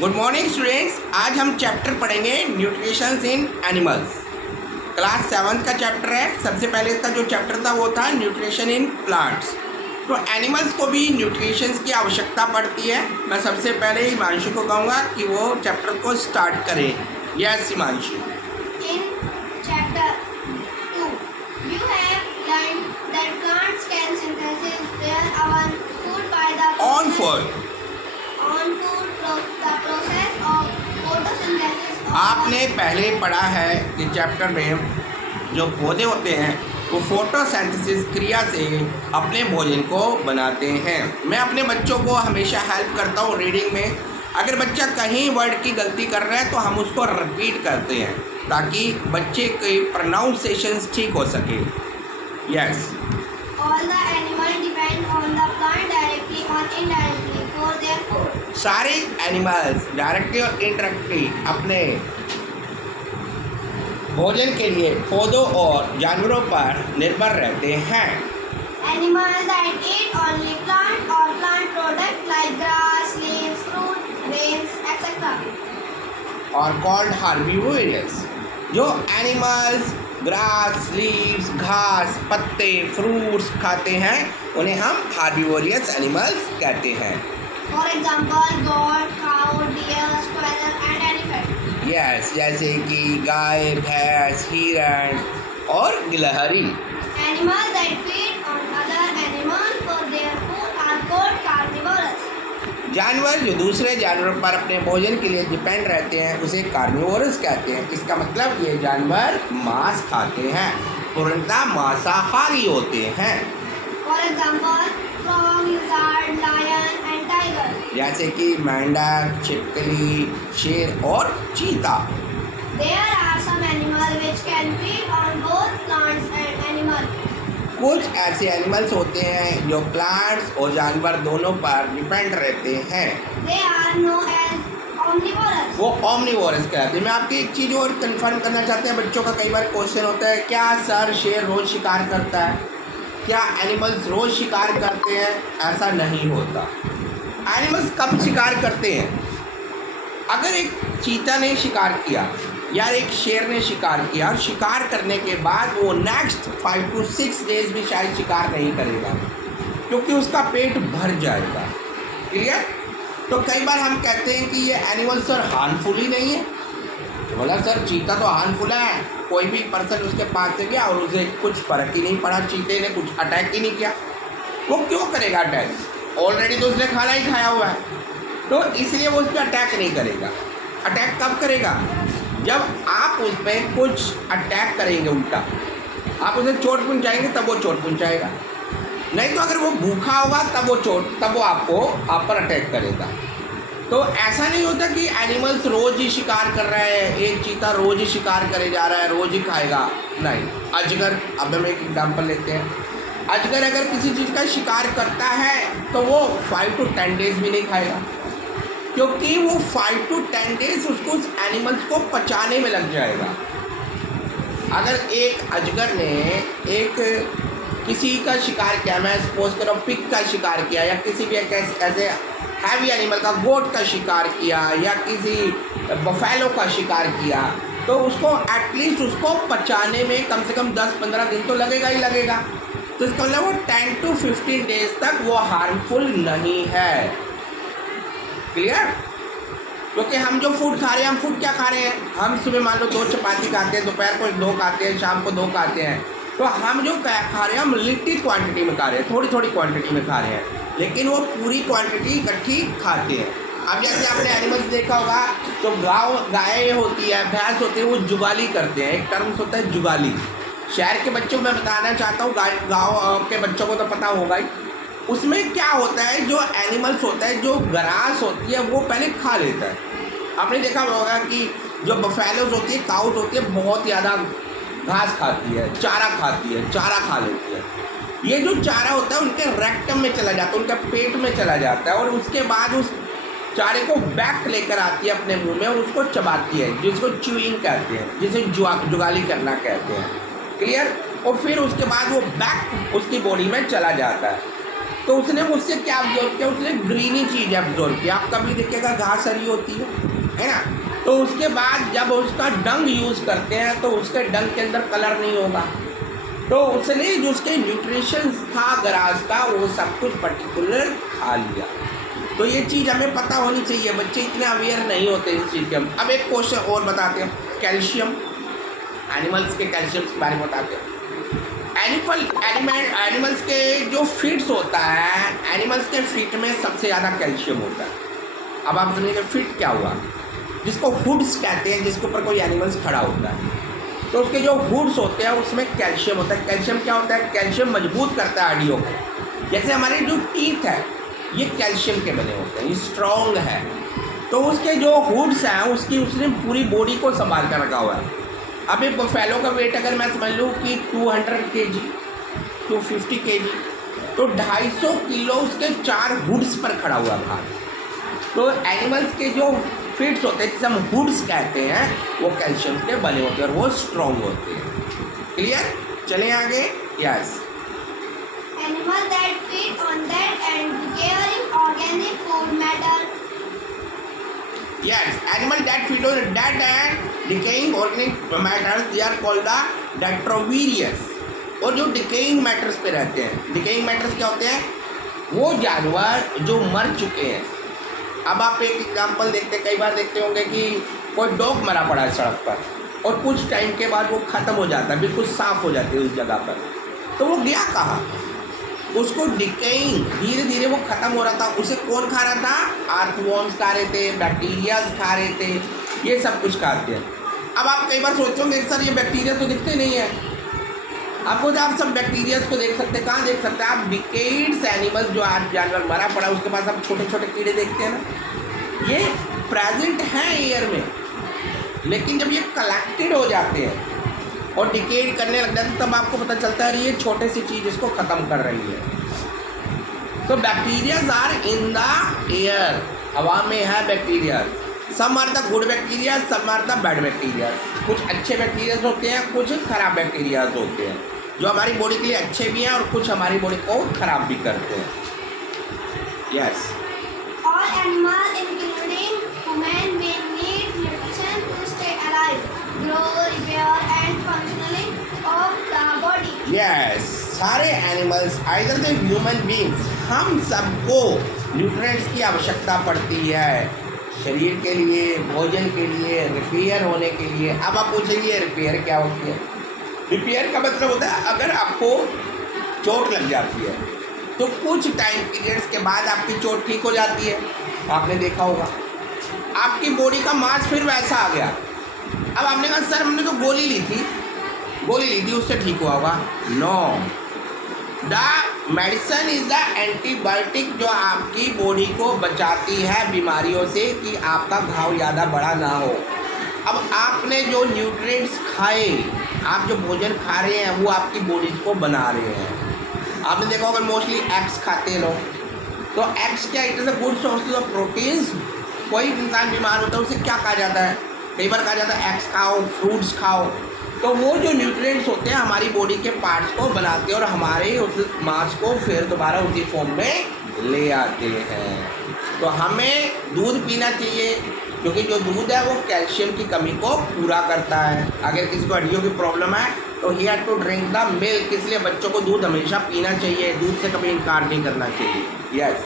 Good morning students. आज हम chapter पढ़ेंगे न्यूट्रिशंस इन एनिमल्स। क्लास 7 का चैप्टर है। सबसे पहले इसका जो चैप्टर था वो था न्यूट्रिशन इन प्लांट्स। तो एनिमल्स को भी न्यूट्रिशंस की आवश्यकता पड़ती है। मैं सबसे पहले हिमांशु को कहूँगा कि वो चैप्टर को स्टार्ट करें। Yes Himanshu. In chapter 2, you have learned that plants can synthesize their own food by the on for the process of photosynthesis of आपने पहले पढ़ा है कि चैप्टर में जो पौधे होते हैं वो फोटोसिंथेसिस क्रिया से अपने भोजन को बनाते हैं। मैं अपने बच्चों को हमेशा हेल्प करता हूँ रीडिंग में। अगर बच्चा कहीं वर्ड की गलती कर रहा है तो हम उसको रिपीट करते हैं ताकि बच्चे के प्रोनाउंसिएशंस ठीक हो सके। Yes. all the animals depend on the plant directly or indirectly for their food. सारे एनिमल्स डायरेक्टली और इनडायरेक्टली अपने भोजन के लिए पौधों और जानवरों पर निर्भर रहते हैं। Animals that eat only plant or plant products like grass, leaves, fruit, grains, etc. और कॉल्ड हार्बिवोरस। जो एनिमल्स ग्रास, लीव्स, घास, पत्ते, फ्रूट्स खाते हैं उन्हें हम हार्बिवोरस एनिमल्स कहते हैं। For example, goat, cow, deer, squirrel, and elephant. Yes, जैसे कि गाय, भैंस, हिरण और गिलहरी। Animals that feed on other animals for their food are called carnivorous. जानवर जो दूसरे जानवरों पर अपने भोजन के लिए डिपेंड रहते हैं उसे कार्निवोरस कहते हैं। इसका मतलब ये जानवर मांस खाते हैं, पूर्णतः मांसाहारी होते हैं। For example, frog, lizard, lion, and tiger. जैसे कि मेंढक, छिपकली, शेर और चीता। There are some animals which can feed on both plants and animals. कुछ ऐसे एनिमल्स होते हैं जो प्लांट्स और जानवर दोनों पर डिपेंड रहते हैं। They are known as omnivorous. वो ओमनिवोरस कहते हैं। मैं आपकी एक चीज़ और कंफर्म करना चाहते हैं। बच्चों का कई बार क्वेश्चन होता है, क्या सर शेर रोज़ शिकार करता है? क्या एनिमल्स रोज़ शिकार करते हैं? ऐसा नहीं होता। एनिमल्स कब शिकार करते हैं? अगर एक चीता ने शिकार किया या एक शेर ने शिकार किया और शिकार करने के बाद वो नेक्स्ट 5 to 6 डेज भी शायद शिकार नहीं करेगा क्योंकि उसका पेट भर जाएगा। क्लियर? तो कई बार हम कहते हैं कि ये एनिमल सर हार्मफुल ही नहीं है। तो बोला सर चीता तो हार्मफुल है, कोई भी पर्सन उसके पास से गया और उसे कुछ फर्क ही नहीं पड़ा, चीते ने कुछ अटैक ही नहीं किया। वो क्यों करेगा अटैक? ऑलरेडी तो उसने खाना ही खाया हुआ है, तो इसलिए वो उस पर अटैक नहीं करेगा। अटैक कब करेगा? जब आप उस पर कुछ अटैक करेंगे, उल्टा आप उसे चोट पहुंचाएंगे तब वो चोट पहुंचाएगा। नहीं तो अगर वो भूखा होगा तब वो आप पर अटैक करेगा। तो ऐसा नहीं होता कि एनिमल्स रोज़ ही शिकार कर रहा है, एक चीता रोज़ ही शिकार करे जा रहा है, रोज़ ही खाएगा। नहीं। अजगर, अब हम एक एग्जाम्पल लेते हैं। अजगर अगर किसी चीज़ का शिकार करता है तो वो 5 to 10 डेज भी नहीं खाएगा क्योंकि वो 5 to 10 डेज उसको उस एनिमल्स को पचाने में लग जाएगा। अगर एक अजगर ने एक किसी का शिकार किया, मैं सपोज करो पिग का शिकार किया या किसी भी एक ऐसे हैवी एनिमल का, गोट का शिकार किया या किसी बफेलो का शिकार किया, तो उसको एटलीस्ट उसको पचाने में कम से कम 10-15 दिन तो लगेगा ही लगेगा। तो इसका मतलब वो 10 to 15 डेज तक वो हार्मफुल नहीं है। क्लियर? क्योंकि हम जो फूड खा रहे हैं, हम फूड क्या खा रहे हैं? हम सुबह मान लो 2 चपाती खाते हैं, दोपहर को 2 खाते हैं, शाम को 2 खाते हैं। तो हम जो खा रहे हैं हम लिमिटेड क्वांटिटी में खा रहे हैं, थोड़ी थोड़ी क्वांटिटी में खा रहे हैं, लेकिन वो पूरी क्वांटिटी इकट्ठी खाते हैं। अब जैसे आपने एनिमल्स देखा होगा तो गाय होती है, भैंस होती है, वो जुगाली करते हैं। एक टर्म्स होता है जुगाली। शहर के बच्चों को मैं बताना चाहता हूँ, गाँव के बच्चों को तो पता होगा ही। उसमें क्या होता है, जो एनिमल्स होता है, जो ग्रास होती है वो पहले खा लेता है। आपने देखा होगा कि जो बफेलोज होती है, काउस होती है, बहुत ज़्यादा घास खाती है, चारा खाती है, चारा खा लेती है। ये जो चारा होता है उनके रेक्टम में चला जाता है, उनके पेट में चला जाता है और उसके बाद उस चारे को बैक लेकर आती है अपने मुंह में और उसको चबाती है, जिसको च्यूइंग कहते हैं, जिसे जुगाली करना कहते हैं। क्लियर? और फिर उसके बाद वो बैक उसकी बॉडी में चला जाता है। तो उसने मुझसे क्या ऑब्जर्व किया, उसने ग्रीनी चीज़ ऑब्जर्व किया। आप कभी देखिएगा घास हरी होती है ना, तो उसके बाद जब उसका डंग यूज़ करते हैं तो उसके डंग के अंदर कलर नहीं होगा, तो उसने जो उसके न्यूट्रिशन था ग्रास का वो सब कुछ पर्टिकुलर खा लिया। तो ये चीज़ हमें पता होनी चाहिए, बच्चे इतने अवेयर नहीं होते इस चीज़ के। अब एक क्वेश्चन और बताते हैं, कैल्शियम, एनिमल्स के कैल्शियम के बारे में बताते हैं। एनिमल्स के जो फीड्स होता है, एनिमल्स के फीट में सबसे ज़्यादा कैल्शियम होता है। अब आप समझिए फीट क्या हुआ, जिसको हुड्स कहते हैं, जिसके ऊपर कोई एनिमल्स खड़ा होता है, तो उसके जो हुड्स होते हैं उसमें कैल्शियम होता है। कैल्शियम क्या होता है, कैल्शियम मजबूत करता है हड्डियों को। जैसे हमारे जो टीथ है ये कैल्शियम के बने होते हैं, ये स्ट्रॉन्ग है। तो उसके जो हुड्स हैं उसने पूरी बॉडी को संभाल कर रखा हुआ है। अब एक बफेलो का वेट अगर मैं समझ लूँ कि 200 kg, 250 kg, तो 250 किलो उसके 4 हुड्स पर खड़ा हुआ था। तो एनिमल्स के जो फीट्स होते हैं, जिसे हम हुड्स कहते हैं, वो कैल्शियम के बने होते हैं और वो स्ट्रॉन्ग होते हैं। क्लियर? चलें आगे। Yes, Animal that feed on dead and decaying organic food matter. yes, animal that feed on dead and decaying organic matters, they are called the detritivores। और जो डिकेइंग मैटर्स पे रहते हैं, डिकेइंग मैटर्स क्या होते हैं, वो जानवर जो मर चुके हैं। अब आप एक एग्जांपल देखते, कई बार देखते होंगे कि कोई डॉग मरा पड़ा है सड़क पर और कुछ टाइम के बाद वो ख़त्म हो जाता है, बिल्कुल साफ़ हो जाती है उस जगह पर, तो वो गया कहाँ, उसको डिकेइंग, धीरे धीरे वो ख़त्म हो रहा था। उसे कौन खा रहा था, अर्थवॉर्म्स खा रहे थे, बैक्टीरियाज खा रहे थे, ये सब कुछ खाते हैं। अब आप कई बार सोचोगे सर ये बैक्टीरिया तो दिखते नहीं है, आपको आप सब बैक्टीरियाज को देख सकते हैं, कहाँ देख सकते हैं आप, डिकेड्स एनिमल्स, जो आज जानवर मरा पड़ा उसके पास आप छोटे छोटे कीड़े देखते हैं ना, ये प्रेजेंट हैं एयर में, लेकिन जब ये कलेक्टेड हो जाते हैं और डिकेड करने लग जाते हैं तब आपको पता चलता है ये छोटे सी चीज़ इसको ख़त्म कर रही है। तो bacterias are in the air, हवा में है bacteria. Some are the good bacteria, some are the bad bacteria. कुछ अच्छे बैक्टीरियाज होते हैं, कुछ खराब बैक्टीरियाज होते हैं, जो हमारी बॉडी के लिए अच्छे भी हैं और कुछ हमारी बॉडी को खराब भी करते हैं। Yes, All animals, including human, may need nutrition to stay alive, grow, repair, and functioning of the body. Yes, सारे animals, either the human beings, हम सबको न्यूट्रिएंट्स की आवश्यकता पड़ती है शरीर के लिए, भोजन के लिए, रिपेयर होने के लिए। अब आप पूछेंगे रिपेयर क्या होती है? रिपेयर का मतलब होता है अगर आपको चोट लग जाती है तो कुछ टाइम पीरियड्स के बाद आपकी चोट ठीक हो जाती है। आपने देखा होगा आपकी बॉडी का मास फिर वैसा आ गया। अब आपने कहा सर हमने तो गोली ली थी उससे ठीक हुआ होगा। No, the medicine is the antibiotic, जो आपकी बॉडी को बचाती है बीमारियों से कि आपका घाव ज़्यादा बड़ा ना हो। अब आपने जो न्यूट्रिएंट्स खाए, आप जो भोजन खा रहे हैं वो आपकी बॉडी को बना रहे हैं। आपने देखा होगा मोस्टली एग्स खाते हैं लोग, तो एग्स क्या, it is a good source of proteins. कोई इंसान बीमार होता है उसे क्या कहा जाता है, कई बार कहा जाता है एग्स खाओ, फ्रूट्स खाओ, तो वो जो न्यूट्रिएंट्स होते हैं हमारी बॉडी के पार्ट्स को बनाते हैं और हमारे उस मांस को फिर दोबारा उसी फॉर्म में ले आते हैं। तो हमें दूध पीना चाहिए क्योंकि जो दूध है वो कैल्शियम की कमी को पूरा करता है। अगर किसी को हड्डियों की प्रॉब्लम है तो he had to drink the milk, इसलिए बच्चों को दूध हमेशा पीना चाहिए, दूध से कभी इनकार नहीं करना चाहिए। Yes,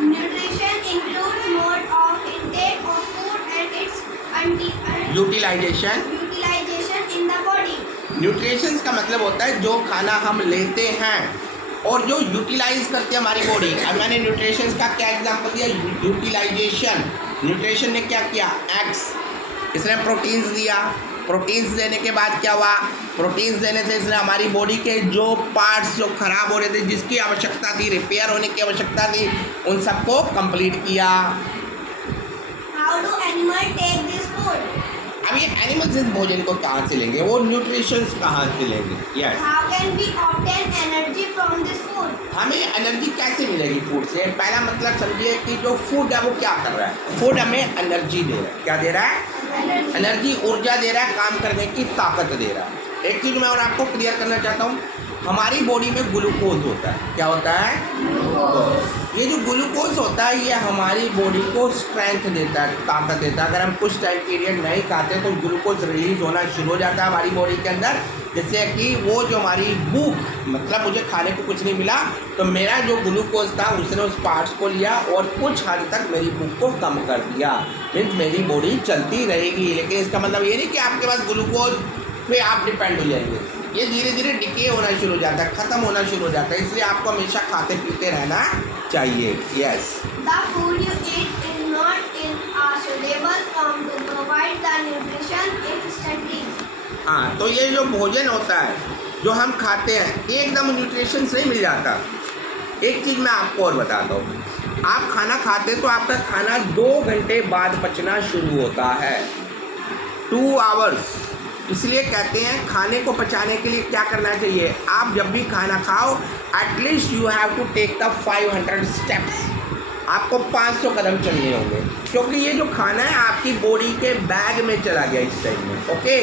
Nutrition includes mode of intake of food and its utilization. utilization in the body. Nutritions का मतलब होता है जो खाना हम लेते हैं और जो यूटिलाइज करती है हमारी बॉडी। अब मैंने न्यूट्रिशंस का क्या एग्जांपल दिया, यूटिलाइजेशन। न्यूट्रिशन ने क्या किया, एग्स, इसने प्रोटीन्स दिया, प्रोटीन्स देने के बाद क्या हुआ, प्रोटीन्स देने से इसने हमारी बॉडी के जो पार्ट्स जो खराब हो रहे थे, जिसकी आवश्यकता थी, रिपेयर होने की आवश्यकता थी, उन सबको कंप्लीट किया। How do animals take this food? अब ये एनिमल्स इस भोजन को कहाँ से लेंगे, वो न्यूट्रिशंस कहाँ से लेंगे? Yes, How can we obtain energy from this food? हमें एनर्जी कैसे मिलेगी फूड से? पहला मतलब समझिए कि जो फूड है वो क्या कर रहा है, फूड हमें एनर्जी दे रहा है। क्या दे रहा है? एनर्जी, ऊर्जा दे रहा है, काम करने की ताकत दे रहा है। एक चीज़ मैं और आपको क्लियर करना चाहता हूँ, हमारी बॉडी में ग्लूकोज होता है। क्या होता है? ग्लूकोज। ये जो ग्लूकोज होता है ये हमारी बॉडी को स्ट्रेंथ देता है, ताकत देता है। अगर हम कुछ टाइम पीरियड नहीं खाते तो ग्लूकोज रिलीज होना शुरू हो जाता है हमारी बॉडी के अंदर। जैसे कि वो जो हमारी भूख, मतलब मुझे खाने को कुछ नहीं मिला तो मेरा जो ग्लूकोज था उसने उस पार्ट्स को लिया और कुछ हद तक मेरी भूख को कम कर दिया। मीन्स मेरी बॉडी चलती रहेगी, लेकिन इसका मतलब ये नहीं कि आपके पास ग्लूकोज पे आप डिपेंड हो जाएंगे। ये धीरे धीरे डिके होना शुरू हो जाता है, ख़त्म होना शुरू हो जाता है। इसलिए आपको हमेशा खाते पीते रहना चाहिए। Yes. The food you eat is not in a suitable form to provide the nutrition instantly. हाँ, तो ये जो भोजन होता है जो हम खाते हैं एकदम न्यूट्रिशन नहीं मिल जाता। एक चीज़ मैं आपको और बताता हूँ, आप खाना खाते तो आपका खाना 2 घंटे बाद पचना शुरू होता है, 2 आवर्स। इसलिए कहते हैं खाने को पचाने के लिए क्या करना चाहिए, आप जब भी खाना खाओ at least you have to take the 500 steps. आपको 500 कदम चलने होंगे, क्योंकि ये जो खाना है आपकी बॉडी के बैग में चला गया इस टाइम में। ओके,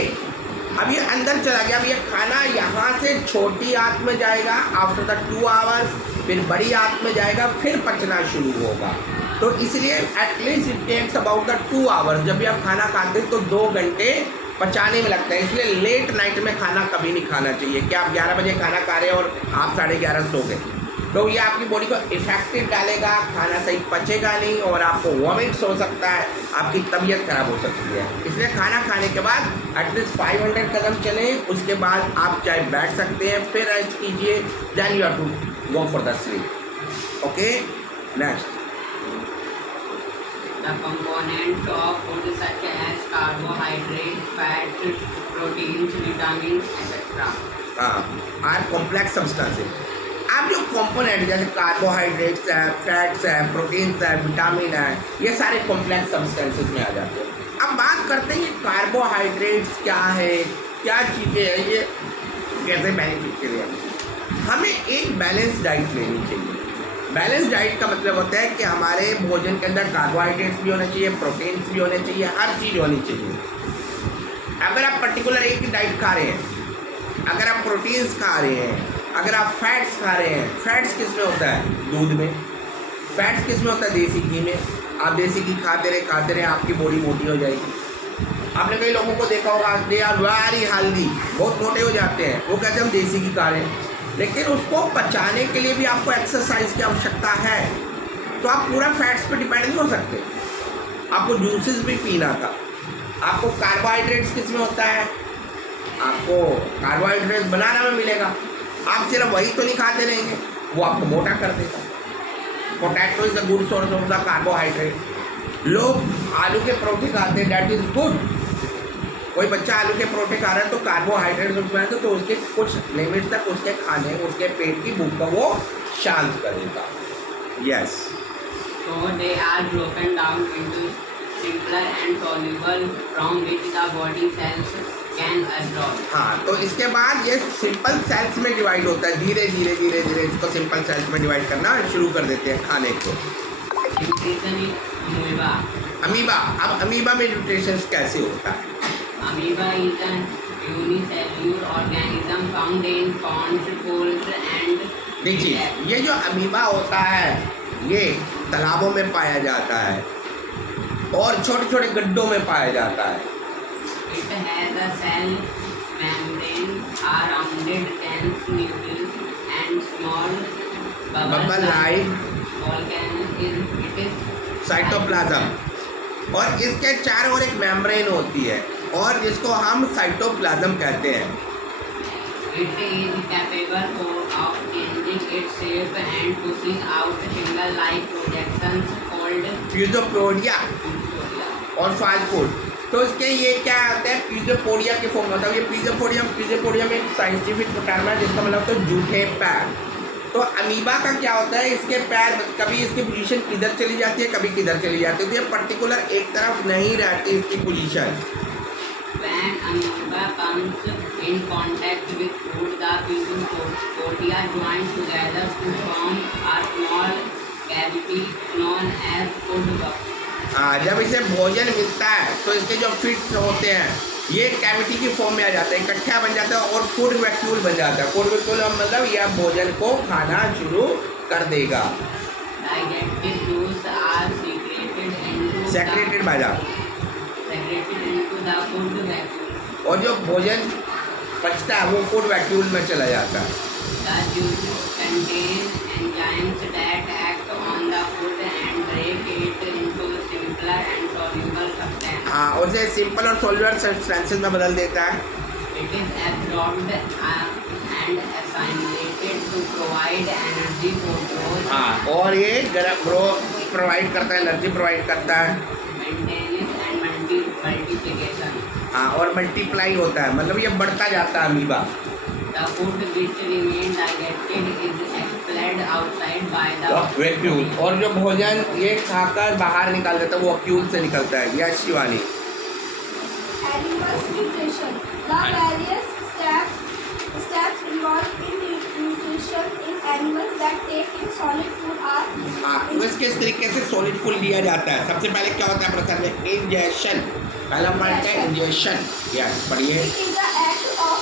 अब ये अंदर चला गया। अब ये खाना यहाँ से छोटी आंत में जाएगा आफ्टर द 2 आवर्स, फिर बड़ी आंत में जाएगा, फिर पचना शुरू होगा। तो इसलिए at least it takes about the 2 hours. जब भी आप खाना खाते हैं तो 2 घंटे पचाने में लगता है। इसलिए लेट नाइट में खाना कभी नहीं खाना चाहिए। कि आप 11 बजे खाना खा रहे हैं और आप 11:30 सो गए, तो ये आपकी बॉडी को इफेक्टिव डालेगा, खाना सही पचेगा नहीं और आपको वॉमिट्स हो सकता है, आपकी तबीयत खराब हो सकती है। इसलिए खाना खाने के बाद एटलीस्ट 500 कदम चलें, उसके बाद आप चाहे बैठ सकते हैं, फिर रेस्ट कीजिए, then you have to go for the sleep. Okay, next. The components of food such as carbohydrates, fats, proteins, vitamins, etc. Are complex substances. अब जो कंपोनेंट जैसे कार्बोहाइड्रेट्स है, फैट्स है, प्रोटीन्स है, विटामिन है, ये सारे कॉम्प्लेक्स सब्सटेंसेस में आ जाते हैं। अब बात करते हैं कि कार्बोहाइड्रेट्स क्या है, क्या चीज़ें हैं, ये कैसे बेनिफिट के लिए। हमें एक बैलेंस डाइट लेनी चाहिए। बैलेंस डाइट का मतलब होता है कि हमारे भोजन के अंदर कार्बोहाइड्रेट्स भी होने चाहिए, प्रोटीन्स भी होने चाहिए, हर चीज़ होनी चाहिए। अगर आप पर्टिकुलर एक डाइट खा रहे हैं, अगर आप प्रोटीन्स खा रहे हैं, अगर आप फैट्स खा रहे हैं, फैट्स किस में होता है? दूध में। फैट्स किस में होता है? देसी घी में। आप देसी घी खाते रहे आपकी बॉडी मोटी हो जाएगी। आपने कई लोगों को देखा होगा, दे आर वेरी हेल्दी, बहुत मोटे हो जाते हैं, वो कहते हैं हम देसी घी खा रहे हैं। लेकिन उसको पचाने के लिए भी आपको एक्सरसाइज की आवश्यकता है। तो आप पूरा फैट्स पे डिपेंड नहीं हो सकते, आपको जूसेस भी पीना था। आपको कार्बोहाइड्रेट्स किस में होता है? आपको कार्बोहाइड्रेट्स बनाना में मिलेगा। आप सिर्फ वही तो नहीं खाते रहेंगे, वो आपको मोटा कर देगा। Potato is a good source of the carbohydrate. लोग आलू के परोठे खाते हैं, डैट इज गुड। कोई बच्चा आलू के परोठे खा रहा है तो कार्बोहाइड्रेट्स उसमें है, तो उसके कुछ लिमिट तक उसके खाने, उसके पेट की भूख को वो शांत करेगा। Yes. So they are broken down into simpler and soluble from which the body cells can absorb. हाँ, तो इसके बाद ये सिंपल सेल्स में डिवाइड होता है। धीरे धीरे इसको सिंपल सेल्स में डिवाइड करना शुरू कर देते हैं खाने को। Nutrition is amoeba. अमीबा। अब अमीबा में न्यूट्रिशन कैसे होता है? Amoeba is an unicellular organism found in ponds, pools and देखिए, ये जो अमीबा होता है ये तालाबों में पाया जाता है और छोटे छोटे गड्ढों में पाया जाता है। it has a cell membrane, a rounded dense nucleus and small bubble like organ it is cytoplasm, और इसके चारों ओर एक मेम्ब्रेन होती है और जिसको हम साइटोप्लाज्म कहते हैं। It is capable of changing its shape and pushing out finger-like projections called फ्यूजोपोडिया pseudopodia. और फास्ट फूड। तो इसके ये क्या होता है? फ्यूजोपोडिया के फॉर्म होता है। ये फ्यूजोपोडिया में एक साइंटिफिक टर्म है जिसका मतलब होता है जूठे पैर। तो अमीबा का क्या होता है? इसके पैर कभी इसकी पोजीशन किधर चली जाती है, कभी किधर चली जाती है, तो ये पर्टिकुलर एक तरफ नहीं रहती इसकी position. When amoeba comes in contact with food, the pseudopodia join together to form a small cavity known as food box. हाँ, जब इसे भोजन मिलता है तो इसके जो फिट होते हैं ये कैविटी की फॉर्म में आ जाता है, इकट्ठा बन जाता है और फूड वैक्यूल बन जाता है। फूड वैक्यूल मतलब यह भोजन को खाना शुरू कर देगा। Digestive juice are secreted by the secreted into the food vacuole. और जो भोजन पचता है वो फूड वैक्यूल में चला जाता है। The juices contain enzymes that act on the food and break it into simpler and soluble substances. हाँ, उसे सिंपल और सॉल्युबल सब्सटेंसेस में बदल देता है। It is absorbed and assimilated to provide energy for growth, हाँ, और ये ग्रोथ प्रोवाइड करता है, एनर्जी प्रोवाइड करता है। maintenance and multiplication. हाँ, और मल्टीप्लाई होता है, मतलब ये बढ़ता जाता है amoeba. The food which remains digested is expelled outside by the vacuole, और जो भोजन ये खाकर बाहर निकाल देता है वो वैक्यूल से निकलता है। Yes Shivani. Animals nutrition. The various steps involved in nutrition in animals that take in solid food are हाँ, तो इसके इस तरीके से सॉलिड फूड लिया जाता है। सबसे पहले क्या होता है प्रसाद में? इंजेक्शन। पहला पार्ट है इंजेक्शन। यस, पढ़िए। It is the act of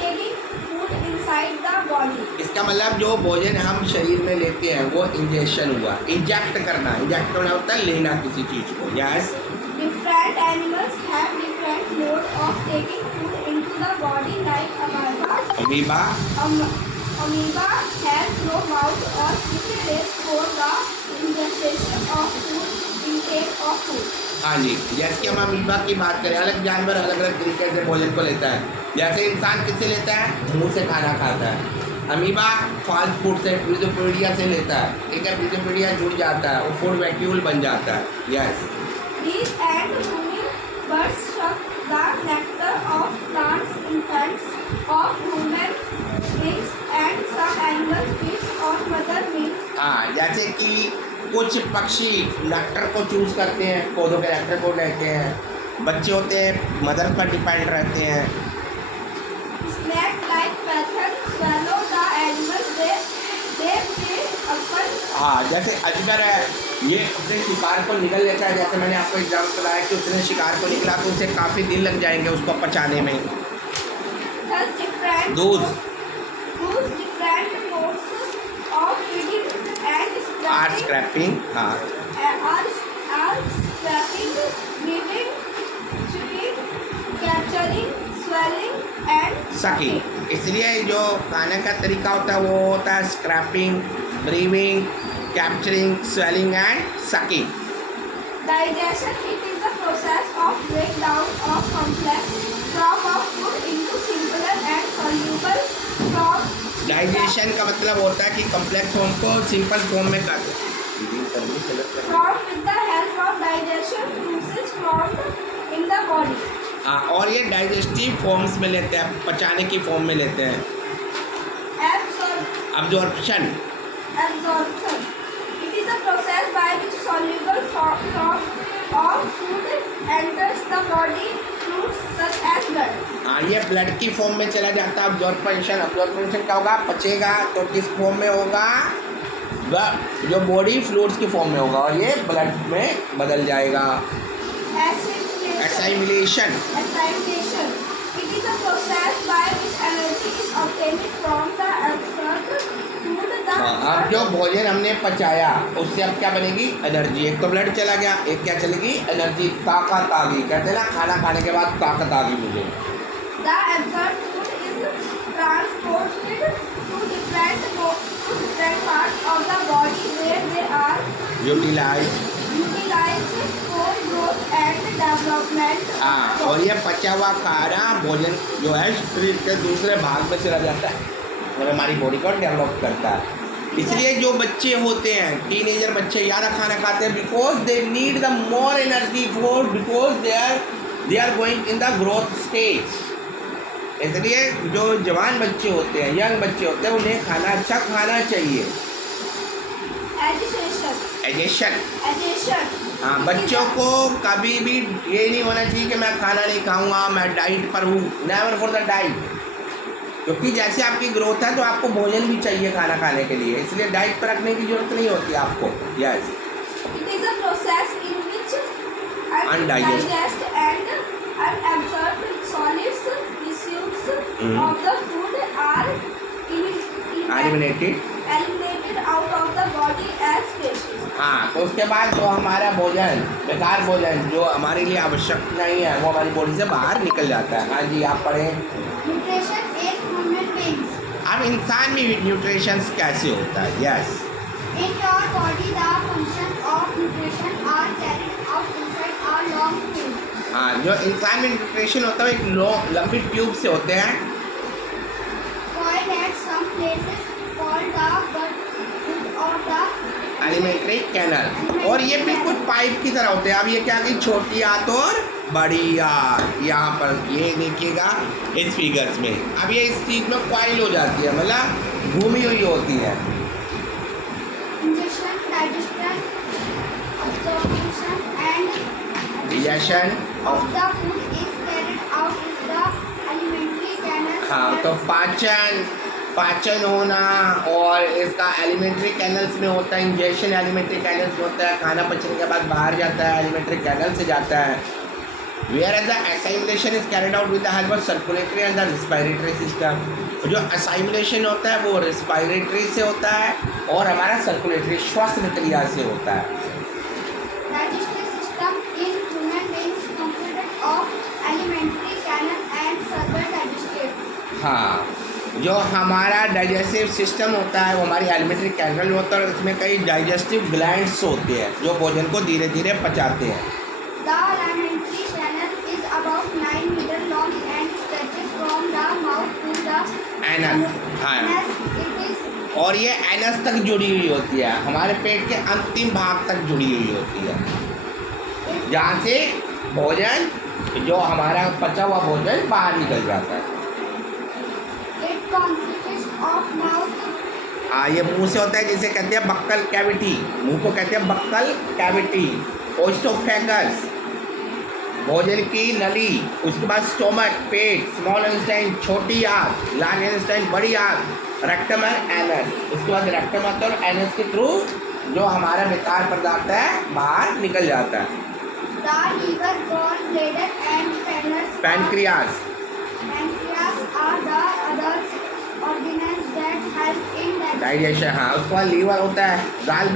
taking food inside the body. इसका मतलब जो भोजन हम शरीर में लेते हैं वो इंजेक्शन हुआ। इंजेक्ट करना, इंजेक्ट होना होता है लेना किसी चीज को। Yes. Different animals have different mode of taking food into the body like amoeba. Amoeba Amoeba has no mouth or space for the ingestion of food, intake of food. हाँ जी, जैसे कि हम अमीबा की बात करें, अलग जानवर अलग अलग तरीके से भोजन को लेता है। जैसे इंसान किससे लेता है? मुंह से खाना खाता है। अमीबा फास्ट फूड से, ब्रीजोपोडिया से लेता है। ठीक है, ब्रीजोपोडिया जुड़ जाता है और फूड वैक्यूल बन जाता है। Yes. These and hummingbirds suck the nectar of plants, infants of human beings, and some animals feed on mother milk. हाँ, जैसे कि कुछ पक्षी नेक्टर को चूज करते हैं, पौधों के नेक्टर को लेते हैं। बच्चे होते हैं मदर पर डिपेंड रहते हैं। Snake like python swallow the animals they prey upon. हाँ, जैसे अजगर है, ये अपने शिकार को निगल लेता है। जैसे मैंने आपको एग्जाम्पल बताया कि उसने शिकार को निकला तो उसे काफ़ी दिन लग जाएंगे उसको पचाने में। Thus different दूध different modes of feeding and are scraping. हाँ, are scraping, breathing, chewing, capturing, swallowing and sucking. इसलिए जो खाने का तरीका होता है वो होता है scraping, breathing, capturing, swallowing and sucking. digestion. It is the process of breakdown of complex form of food into simpler and soluble form. Digestion का मतलब होता है कि कॉम्प्लेक्स फॉर्म को सिंपल फॉर्म में कर Formed with the help of digestion juices formed in the body. हाँ, और ये डाइजेस्टिव फॉर्म्स में लेते हैं, पचाने की फॉर्म में लेते हैं। Absorption. It is a process by which soluble form of food enters the body through such as blood. हाँ, ये ब्लड की फॉर्म में चला जाता है। अब्जॉर्प्शन क्या होगा? पचेगा तो किस फॉर्म में होगा? जो बॉडी फ्लूइड्स की फॉर्म में होगा और ये ब्लड में बदल जाएगा। Assimilation. It is a process by which energy is obtained from the absorbed food. अब जो भोजन हमने पचाया उससे अब क्या बनेगी? एनर्जी। एक तो ब्लड चला गया, एक क्या चलेगी? एनर्जी, ताकत आ गई। कहते हैं ना खाना खाने के बाद ताकत आ गई मुझे। The absorbed food is transported to different parts of the body where they are utilize. utilized for growth and development. हाँ, और ये पचा हुआ खाना भोजन जो है शरीर के दूसरे भाग में चला जाता है और हमारी बॉडी को डेवलप करता है। इसलिए जो बच्चे होते हैं, टीनेजर बच्चे ज़्यादा खाना खाते हैं because they need the more energy for, because they are going in the growth stage. इसलिए जो जवान बच्चे होते हैं, यंग बच्चे होते हैं, उन्हें खाना अच्छा खाना चाहिए। एडिशन। हाँ, बच्चों को कभी भी ये नहीं होना चाहिए कि मैं खाना नहीं खाऊंगा, मैं डाइट पर हूँ। नेवर फॉर द डाइट, क्योंकि जैसे आपकी ग्रोथ है तो आपको भोजन भी चाहिए खाना खाने के लिए, इसलिए डाइट पर रखने की जरूरत नहीं होती आपको। Yes. It is a process in which undigested and unabsorbed solids residues of the food are eliminated. eliminated out of the body as waste. हाँ, तो उसके बाद जो हमारा भोजन, बेकार भोजन जो हमारे लिए आवश्यक नहीं है, वो हमारी बॉडी से बाहर निकल जाता है। हाँ जी, आप पढ़ें। Nutrition in human beings. अब इंसान में न्यूट्रिशन कैसे होता है? Yes, In your body, the functions of nutrition are carried out inside a long tube. हाँ, जो इंसान में न्यूट्रिशन होता है एक लंबी ट्यूब से होते हैं, Coiled at some places called the gut or the alimentary canal, और ये बिल्कुल पाइप की तरह होते हैं। अब ये क्या कि छोटी आंत और बड़ी आंत, यहाँ पर ये देखिएगा इस फिगर्स में। अब ये इस चीज़ में कॉइल हो जाती है, मतलब घूमी हुई होती है। ingestion, digestion, absorption, and digestion of the food is carried out in the alimentary canal. हाँ, तो पाचन होना और इसका एलिमेंट्री कैनल्स में होता है। इंजेक्शन एलिमेंट्री कैनल्स में होता है, खाना पचने के बाद बाहर जाता है, एलिमेंट्री कैनल से जाता है। Where as the assimilation is carried out with the help of circulatory and the respiratory system. जो असाइमुलेशन होता है वो रेस्पिरेटरी से होता है और हमारा सर्कुलेटरी श्वसन क्रिया से होता है। Digestive system in human beings consisted of alimentary canal and several digestive. हाँ, जो हमारा डाइजेस्टिव सिस्टम होता है वो हमारी एलिमेंट्री कैनल होता है और इसमें कई डाइजेस्टिव ग्लैंड्स होते हैं जो भोजन को धीरे धीरे पचाते हैं। The alimentary canal is about 9 meters long and stretches from the mouth to the anus, हाँ, anus. It is और ये एनस तक जुड़ी हुई होती है, हमारे पेट के अंतिम भाग तक जुड़ी हुई होती है, जहाँ से भोजन जो हमारा पचा हुआ भोजन बाहर निकल जाता है। it consists of mouth, हाँ, ये मुंह से होता है जिसे कहते हैं बक्कल कैविटी, मुंह को कहते हैं बक्कल कैविटी। ओस्टोफेगस भोजन की नली, उसके बाद स्टोमक पेट, स्मॉल इंटेस्टाइन छोटी आंत, लार्ज इंटेस्टाइन बड़ी आंत, रेक्टम एंड एनस, उसके बाद रेक्टम और एनस के थ्रू जो हमारा बेकार पदार्थ है बाहर निकल जाता है। the liver, gallbladder and pancreas. Pancreas, Pancreas are the other organs that help in digestion. Digestion, हाँ, उसके बाद लीवर होता है, गाल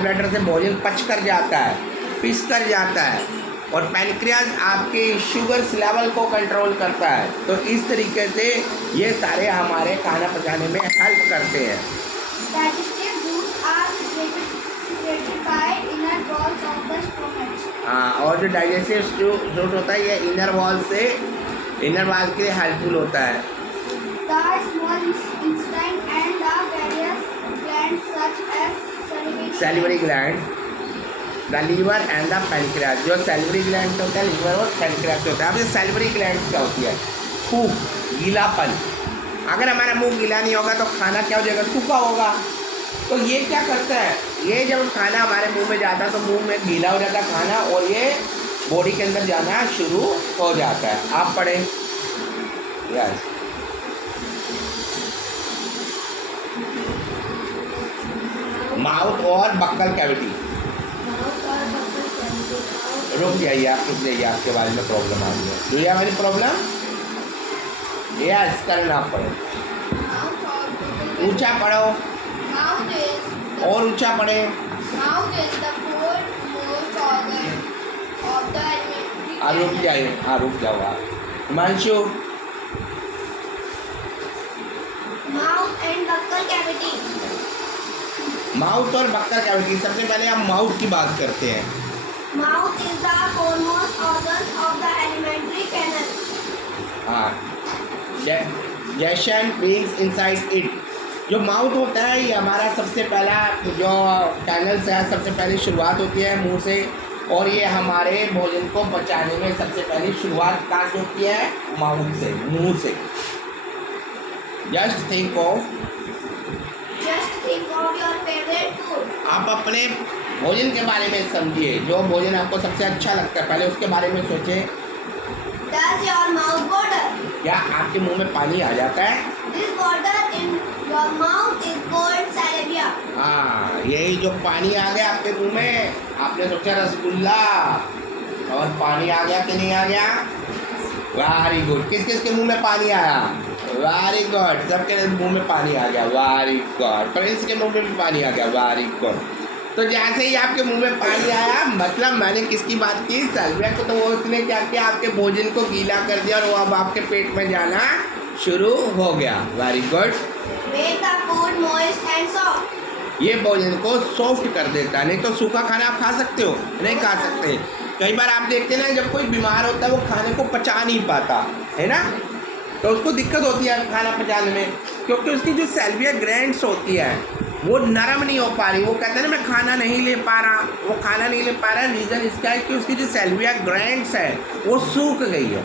ब्लैडर से भोजन पच कर जाता है, पिस कर जाता है, और पैनक्रियास आपके शुगर्स लेवल को कंट्रोल करता है। तो इस तरीके से ये सारे हमारे खाना पचाने में हेल्प करते हैं। Digestive juice are secreted by inner walls of the stomach. हाँ, और जो डाइजेस्टिव जूस होता है ये इनर वॉल के लिए हेल्पफुल होता है। The small intestine and the various glands such as salivary gland, the liver and the pancreas. जो सैलिवरी ग्लैंड होता है लीवर और पैनक्रियास होता है। अब ये सैलिवरी ग्लैंड क्या होती है? भूख, गीलापन। अगर हमारा मुंह गीला नहीं होगा तो खाना क्या हो जाएगा? सूखा होगा। तो ये क्या करता है, ये जब खाना हमारे मुंह में जाता है तो मुंह में गीला हो जाता है खाना और ये बॉडी के अंदर जाना शुरू हो जाता है। आप पढ़ें। यस, माउथ और बक्कल कैविटी। रुक जाइए, आपके बारे में प्रॉब्लम आ रही है। Do you have any problem? Yes, करना पड़े। ऊंचा पढ़ो Mouth is और ऊंचा पढ़े। mouth is the foremost organ of the alimentary रुक canal. जाइए, रुक जाओ आप। Himanshu, Mouth and buccal cavity. Mouth और बक्कल कैविटी। सबसे पहले हम माउथ की बात करते हैं। Mouth is the foremost organ of the alimentary canal. हाँ, डाइजेशन बीइंग्स इनसाइड इट। जो माउथ होता है ये हमारा सबसे पहला जो कैनल से है, सबसे पहली शुरुआत होती है मुंह से, और ये हमारे भोजन को पचाने में सबसे पहली शुरुआत कहाँ से होती है? माउथ से, मुंह से। Just think of your favorite food. आप अपने भोजन के बारे में समझिए, जो भोजन आपको सबसे अच्छा लगता है पहले उसके बारे में सोचें। Does your mouth water? क्या आपके मुंह में पानी आ जाता है? This water in your mouth is called salivia. हाँ, यही जो पानी आ गया आपके मुंह में, आपने सोचा रसगुल्ला, और पानी आ गया कि नहीं आ गया? Very good. किस किस के मुंह में पानी आया? वेरी गुड, सबके मुंह में पानी आ गया। वेरी गुड, प्रिंस के मुंह में भी पानी आ गया। Very good. तो जैसे ही आपके मुंह में पानी आया, मतलब मैंने किसकी बात की? सल्विया को। तो वो उसने क्या किया? आपके भोजन को गीला कर दिया और वो अब आपके पेट में जाना शुरू हो गया। Very good. Make the food moist and soft. ये भोजन को सॉफ्ट कर देता है। नहीं तो सूखा खाना आप खा सकते हो? नहीं खा सकते। कई बार आप देखते हैं ना, जब कोई बीमार होता है वो खाने को पचा नहीं पाता है ना, तो उसको दिक्कत होती है खाना पचाने में, क्योंकि उसकी जो सैल्विया ग्रैंड्स होती है वो नरम नहीं हो पा रही। वो कहता है ना मैं खाना नहीं ले पा रहा, वो खाना नहीं ले पा रहा। रीज़न इसका है कि उसकी जो सैल्विया ग्रैंड्स है वो सूख गई है।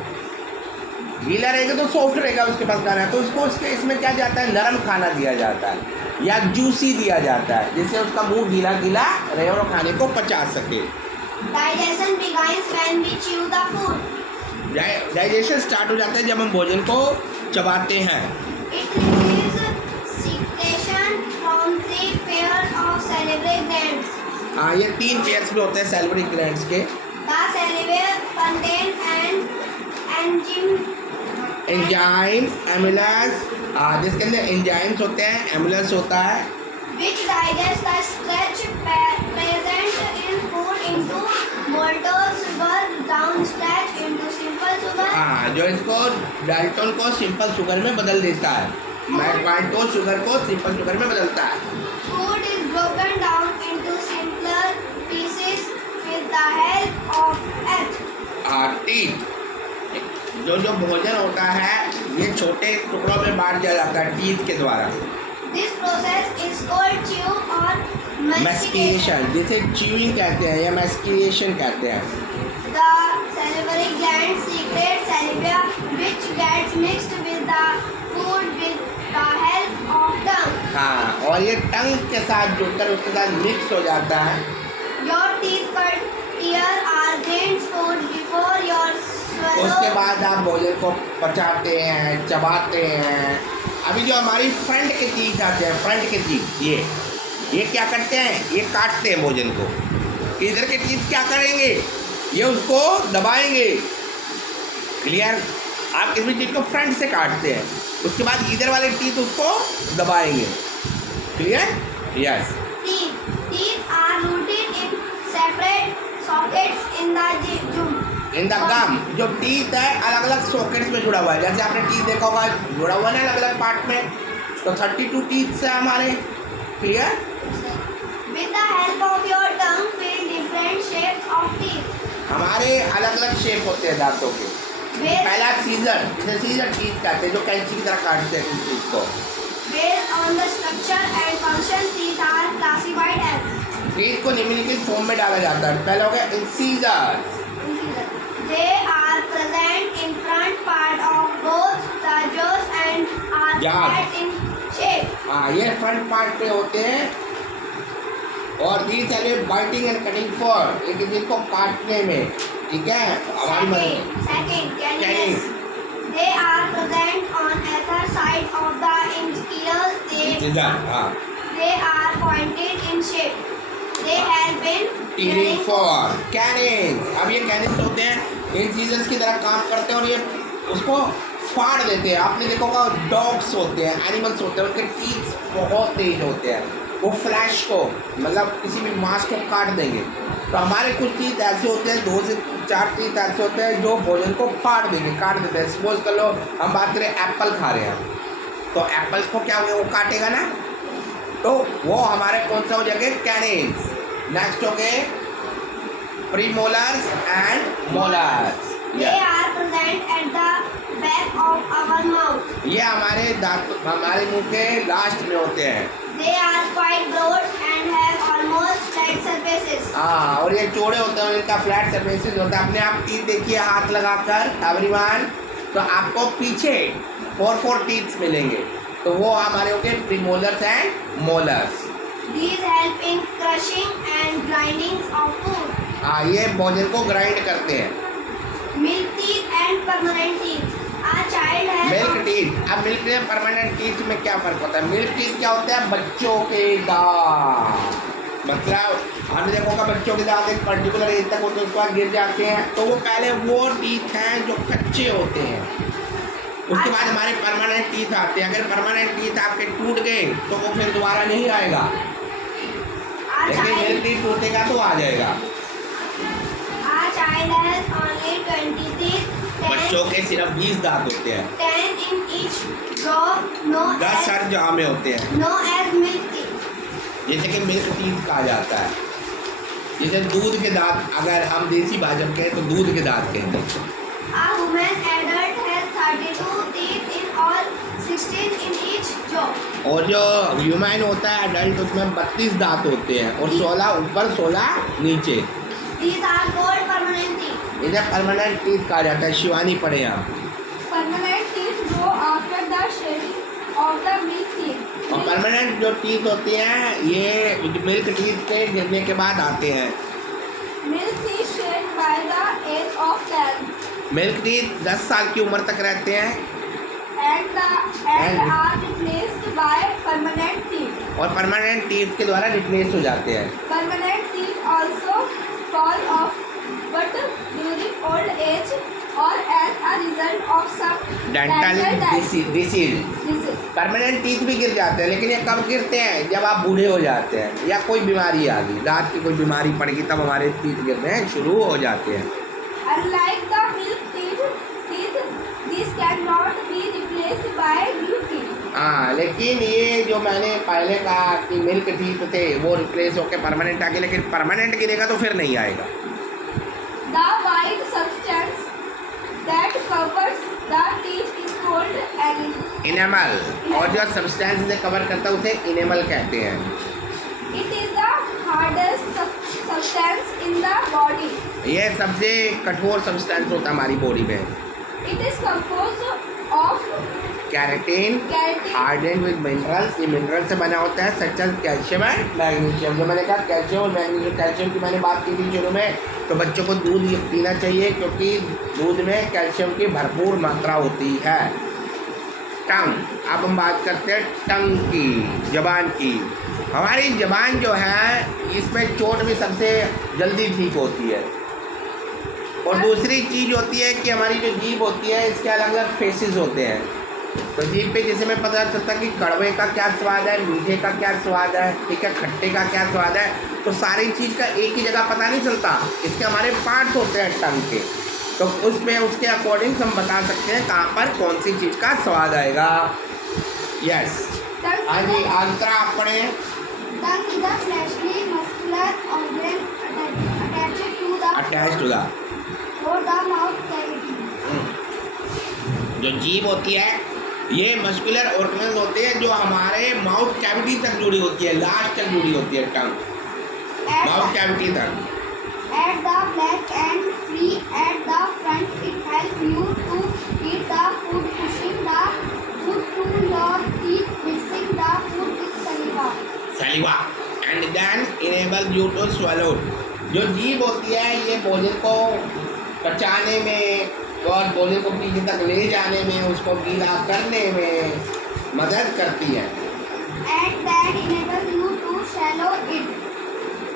गीला रहेगा तो सॉफ्ट रहेगा उसके पास खाना, तो उसको उसके इसमें क्या जाता है? नरम खाना दिया जाता है या जूसी दिया जाता है, जिससे उसका मुंह गीला गीला रहे और खाने को पचा सके। Digestion begins when we chew the food. Digestion start हो जाता है जब हम भोजन को चबाते हैं। It receives secretion from 3 pairs of salivary glands. हाँ, ये 3 पेयर्स में होते हैं सैलिवरी ग्लैंड्स के। The salivary contain an enzyme enzyme, amylase, जिसके अंदर एंजाइम्स होते हैं, एमुलस होता है, which digest the starch present in food into maltose sugar, down starch into simple sugar. हाँ, जो इसको डाल्टन को सिंपल शुगर में बदल देता है। माल्टोज शुगर को सिंपल शुगर में बदलता है। Food is broken down into simpler pieces with the help of H. Teeth, जो भोजन होता है ये छोटे टुकड़ों में बांट दिया जाता है टीथ के द्वारा। This process is called chew or mastication. Mastication, जिसे च्यूइंग कहते हैं या मैस्टिकेशन कहते हैं। The salivary glands secrete saliva which gets mixed with the food with the help of tongue. हाँ, और ये टंग के साथ जुड़कर उसके साथ मिक्स हो जाता है। Your teeth cut tear are grains food before your उसके swallow. बाद आप भोजन को पचाते हैं, चबाते हैं। अभी जो हमारी फ्रंट के टीथ आते हैं, फ्रंट के टीथ, ये क्या करते हैं? ये काटते हैं भोजन को। इधर के टीथ क्या करेंगे? ये उसको दबाएंगे। क्लियर? आप किसी चीज़ को फ्रंट से काटते हैं, उसके बाद इधर वाले टीथ उसको दबाएंगे। Clear? Yes. Teeth are rooted in separate sockets in the jaw. In the gum, जो टीथ है अलग अलग सॉकेट्स में जुड़ा हुआ है। जैसे आपने टीथ देखा होगा जुड़ा हुआ है ना अलग अलग पार्ट में, तो 32 टीथ है हमारे। Clear? With the help of your tongue, feel different shapes of teeth. हमारे अलग अलग शेप होते हैं दांतों के। Based, पहला सीजर, जिसे सीजर टीथ कहते हैं, जो कैंची की तरह काटते हैं टीथ को। based on the structure and function, teeth are classified as. Teeth को निम्नलिखित फॉर्म में डाला जाता है। पहला हो गया incisor. They are present in front part of both the jaws and are Jaws. flat in shape. हाँ, ये फ्रंट पार्ट पे होते हैं और these are biting and cutting for, एक चीज को काटने में। ठीक है, हमारी मदद। Second, Canines. canines. They are present on either side of the incisives. Incisor, हाँ। They are pointed in shape. They have been tearing for canines. अब ये कैनिन्स होते हैं इंसीजर्स की तरह काम करते हैं और ये उसको फाड़ देते हैं। आपने देखा होगा डॉग्स होते हैं, एनिमल्स होते हैं, उनके टीथ बहुत तेज होते हैं, वो फ्लैश को मतलब किसी भी मांस को काट देंगे। तो हमारे कुछ टीथ ऐसे होते हैं, 2 से 4 टीथ ऐसे होते हैं जो भोजन को फाड़ देंगे, काट देते हैं। सपोज कर लो हम बात करें एप्पल खा रहे हैं, तो एप्पल्स को क्या हो गया? वो काटेगा ना, तो वो हमारे कौन सा हो जाएंगे? कैनिन्स। नेक्स्ट हो गए premolars and molars. They are present at the back of our mouth. ये हमारे दांत हमारे मुंह के लास्ट में होते हैं। They are quite broad and have almost flat surfaces. हाँ, और ये चौड़े होते हैं, इनका फ्लैट सर्फेसिस होता है। अपने आप टीथ देखिए हाथ लगाकर एवरीवन, तो आपको पीछे 4 टीथ्स मिलेंगे, तो वो हमारे हो गए premolars and molars. These help in crushing and grinding of food. हाँ, ये भोजन को ग्राइंड करते हैं। Milk teeth and permanent teeth. A child has. Milk teeth. अब मिल्क टीथ परमानेंट टीथ में क्या फ़र्क होता है? मिल्क टीथ क्या होता है? बच्चों के दांत, मतलब आपने देखा होगा बच्चों के दांत एक पर्टिकुलर एज तक होते हैं, उसके बाद गिर जाते हैं, तो वो पहले वो टीथ हैं जो कच्चे होते हैं, उसके बाद हमारे परमानेंट टीथ आते हैं। अगर परमानेंट टीथ आपके टूट गए तो वो फिर दोबारा नहीं आएगा, लेकिन मिल्क टीथ टूटेगा तो आ जाएगा। बच्चों के सिर्फ 20 दांत होते हैं, 10 हर जगह में होते हैं, जैसे कि मिल्क टीथ कहा जाता है। जैसे दूध के दांत, अगर हम देसी भाषा में कहें तो दूध के दांत कहते हैं। और जो ह्यूमन होता है अडल्ट, उसमें 32 दांत होते हैं और 16 ऊपर 16 नीचे। इधर परमानेंट टीथ कहा जाता है। शिवानी पढ़े आप। और परमानेंट जो टीथ होती हैं ये मिल्क टीथ के गिरने के बाद आते हैं। मिल्क टीथ 10 साल की उम्र तक रहते हैं और परमानेंट टीथ के द्वारा रिप्लेस हो जाते हैं। Permanent teeth also fall off, but during old age or as a result of some dental disease. disease. Permanent teeth भी गिर जाते हैं, लेकिन ये कब गिरते हैं? जब आप बूढ़े हो जाते हैं या कोई बीमारी आ गई, दांत की कोई बीमारी पड़ गई, तब हमारे टीथ गिरने शुरू हो जाते हैं। Unlike the milk teeth, these cannot be replaced by new teeth. हाँ, लेकिन ये जो मैंने पहले कहा कि मिल्क टीथ थे वो रिप्लेस होकर परमानेंट आ गए, लेकिन परमानेंट गिरेगा तो फिर नहीं आएगा। The white substance that covers the teeth is called enamel, और जो सब्सटेंस इसे कवर करता है उसे इनेमल कहते हैं। It is the hardest substance in the body. ये सबसे कठोर सब्सटेंस होता है हमारी बॉडी में। It is composed of keratin keratin, hardened with minerals, ये मिनरल से बना होता है, such as calcium and magnesium. जो मैंने कहा कैल्शियम और मैग्नीशियम, कैल्शियम की मैंने बात की थी शुरू में, तो बच्चों को दूध पीना चाहिए क्योंकि दूध में कैल्शियम की भरपूर मात्रा होती है। टंग, अब हम बात करते हैं टंग की, जबान की। हमारी जबान जो है इसमें चोट भी सबसे जल्दी ठीक होती है। और दूसरी चीज़ होती है कि हमारी जो जीभ होती है इसके अलग अलग फेसेस होते हैं। तो जीभ पे जैसे में पता चलता है कि कड़वे का क्या स्वाद है, मीठे का क्या स्वाद है, ठीक है, खट्टे का क्या स्वाद है, तो सारी चीज़ का एक ही जगह पता नहीं चलता। इसके हमारे पार्ट्स होते हैं टंग के, तो उसमें उसके अकॉर्डिंग हम बता सकते हैं कहाँ पर कौन सी चीज़ का स्वाद आएगा। यस, हाँ जी, आंतरा अपने tongue is a fleshly muscular organ attached to the mouth cavity. जो जीभ होती है ये मस्कुलर ऑर्गन्स होते हैं जो हमारे माउथ कैविटी तक जुड़ी होती है, लास्ट तक जुड़ी होती है टंग माउथ कैविटी तक। At the back and free at the front, it helps you to eat the food, pushing the food to your teeth, mixing the food with saliva and then enable you to swallow। जो जीभ होती है ये भोजन को पचाने में और भोजन को पीछे तक ले जाने में, उसको गीला करने में मदद करती है। And then enable you to swallow it।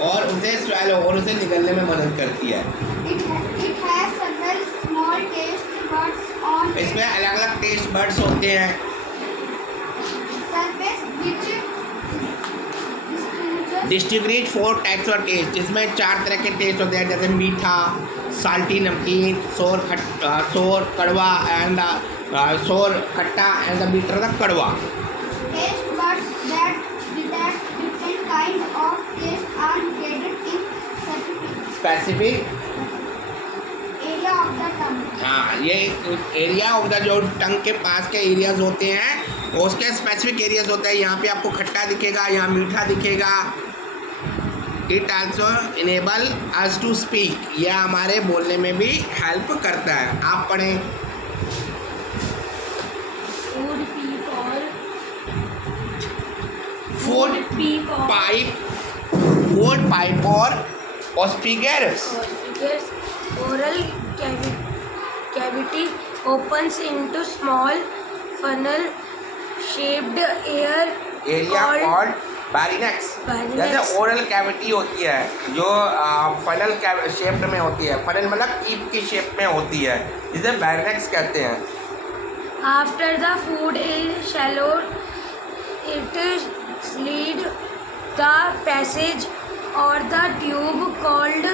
और उसे swallow और उसे निगलने में मदद करती है। It has several small taste buds on इसमें अलग अलग टेस्ट बड्स होते हैं surface which distribute 4 types of taste, जिसमें 4 तरह के टेस्ट होते हैं, जैसे मीठा, साल्टी नमकीन, सोर कड़वा एंड सोर खट्टा एंड द बिटर द कड़वा। taste buds that detect different kind of taste are located in specific area of the tongue। हाँ, ये एरिया ऑफ द जो टंग के पास के एरियाज होते हैं उसके स्पेसिफिक एरियाज होते हैं। यहाँ पे आपको खट्टा दिखेगा, यहाँ मीठा दिखेगा। It also enable us to speak, यह हमारे बोलने में भी हेल्प करता है। आप पढ़ें। फूड पाइप और speakers. Oral cavity opens into small funnel shaped air area called called pharynx Larynx. जैसे ओरल कैविटी होती है जो फनल शेप में होती है, फनल मतलब कीप की शेप में होती है, जिसे बैरिनेक्स कहते हैं। After the food is swallowed, it leads the passage or the tube called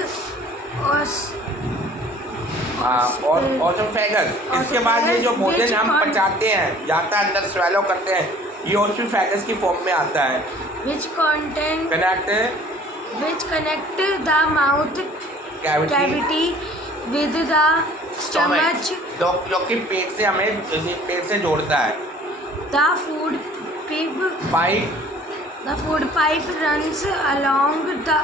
और ओसोफेगस। इसके बाद ये जो भोजन हम Which पचाते हैं, जाता है अंदर, स्वेलो करते हैं, ये ओसोफेगस की फॉर्म में आता है। which connect the mouth cavity with the stomach. जो कि पेट से हमें पेट से जोड़ता है। The food pipe runs along the